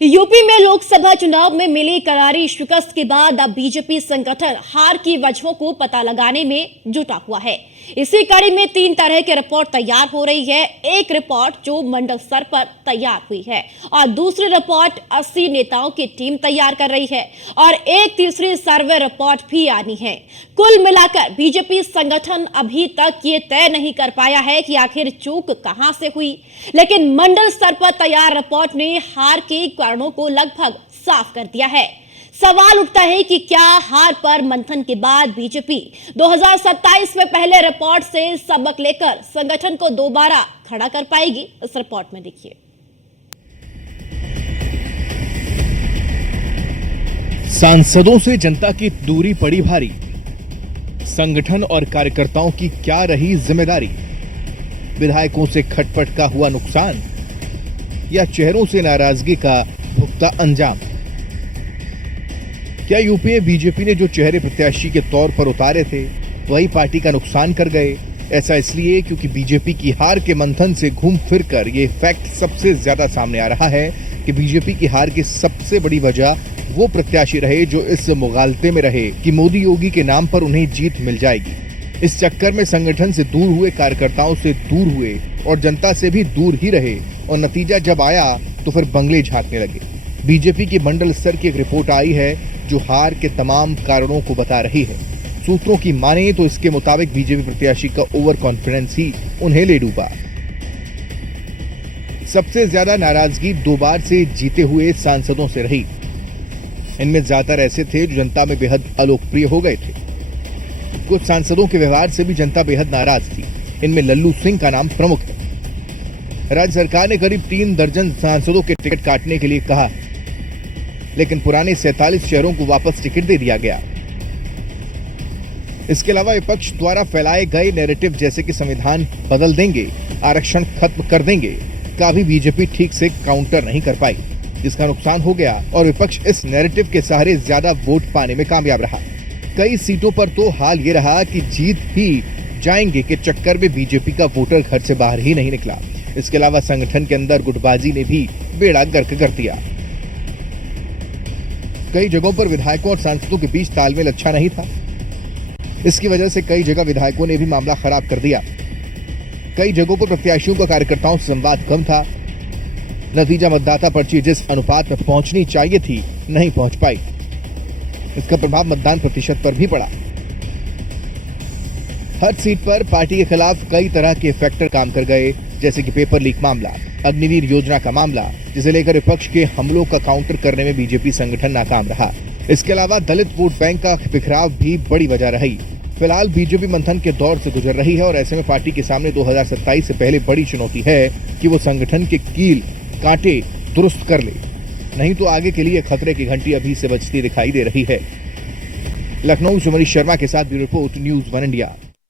UP में लोकसभा चुनाव में मिली करारी शिकस्त के बाद अब बीजेपी संगठन हार की वजहों को पता लगाने में जुटा हुआ है। इसी कड़ी में 3 तरह की रिपोर्ट तैयार हो रही है। एक रिपोर्ट जो मंडल स्तर पर तैयार हुई है और दूसरी रिपोर्ट 80 नेताओं की टीम तैयार कर रही है और एक तीसरी सर्वे रिपोर्ट भी आनी है। कुल मिलाकर बीजेपी संगठन अभी तक ये तय नहीं कर पाया है कि आखिर चूक कहां से हुई, लेकिन मंडल स्तर पर तैयार रिपोर्ट ने हार के कारणों को लगभग साफ कर दिया है। सवाल उठता है कि क्या हार पर मंथन के बाद बीजेपी 2027 में पहले रिपोर्ट से सबक लेकर संगठन को दोबारा खड़ा कर पाएगी? इस रिपोर्ट में देखिए। सांसदों से जनता की दूरी पड़ी भारी, संगठन और कार्यकर्ताओं की क्या रही जिम्मेदारी? विधायकों से खटपट का हुआ नुकसान या चेहरों से नाराजगी का भुगता अंजाम? क्या यूपी में बीजेपी ने जो चेहरे प्रत्याशी के तौर पर उतारे थे वही पार्टी का नुकसान कर गए? ऐसा इसलिए क्योंकि बीजेपी की हार के मंथन से घूम फिर कर ये फैक्ट सबसे ज्यादा सामने आ रहा है कि बीजेपी की हार की सबसे बड़ी वजह वो प्रत्याशी रहे जो इस मुगालते में रहे कि मोदी योगी के नाम पर उन्हें जीत मिल जाएगी। इस चक्कर में संगठन से दूर हुए, कार्यकर्ताओं से दूर हुए और जनता से भी दूर ही रहे और नतीजा जब आया तो फिर बंगले झांकने लगे। बीजेपी की मंडल स्तर की एक रिपोर्ट आई है जो हार के तमाम कारणों को बता रही है। सूत्रों की माने तो इसके मुताबिक बीजेपी प्रत्याशी का ओवर कॉन्फिडेंस ही उन्हें ले डूबा। सबसे ज्यादा नाराजगी 2 बार से जीते हुए सांसदों से रही। इनमें ज्यादातर ऐसे थे जो जनता में बेहद अलोकप्रिय हो गए थे। कुछ सांसदों के व्यवहार से भी जनता बेहद नाराज थी। इनमें लल्लू सिंह का नाम प्रमुख है। राज्य सरकार ने करीब 3 दर्जन सांसदों के टिकट काटने के लिए कहा, लेकिन पुराने 47 शहरों को वापस टिकट दे दिया गया। इसके अलावा विपक्ष द्वारा फैलाए गए नैरेटिव जैसे कि संविधान बदल देंगे, आरक्षण खत्म कर देंगे का भी बीजेपी ठीक से काउंटर नहीं कर पाई, जिसका नुकसान हो गया और विपक्ष इस नैरेटिव के सहारे ज्यादा वोट पाने में कामयाब रहा। कई सीटों पर तो हाल ये रहा कि जीत ही जाएंगे के चक्कर में बीजेपी का वोटर घर से बाहर ही नहीं निकला। इसके अलावा संगठन के अंदर गुटबाजी ने भी बेड़ा गर्क कर दिया। कई जगहों पर विधायकों और सांसदों के बीच तालमेल अच्छा नहीं था। इसकी वजह से कई जगह विधायकों ने भी मामला खराब कर दिया। कई जगहों पर प्रत्याशियों का कार्यकर्ताओं से संवाद कम था। नतीजा मतदाता पर्ची जिस अनुपात में पहुंचनी चाहिए थी नहीं पहुंच पाई। इसका प्रभाव मतदान प्रतिशत पर भी पड़ा। हर सीट पर पार्टी के खिलाफ कई तरह के फैक्टर काम कर गए, जैसे कि पेपर लीक मामला, अग्निवीर योजना का मामला, जिसे लेकर विपक्ष के हमलों का काउंटर करने में बीजेपी संगठन नाकाम रहा। इसके अलावा दलित वोट बैंक का बिखराव भी बड़ी वजह रही। फिलहाल बीजेपी मंथन के दौर से गुजर रही है और ऐसे में पार्टी के सामने 2027 से पहले बड़ी चुनौती है कि वो संगठन के कील कांटे दुरुस्त कर ले, नहीं तो आगे के लिए खतरे की घंटी अभी से बजती दिखाई दे रही है। लखनऊ से मनीष शर्मा के साथ ब्यूरो रिपोर्ट, न्यूज़ 1 इंडिया।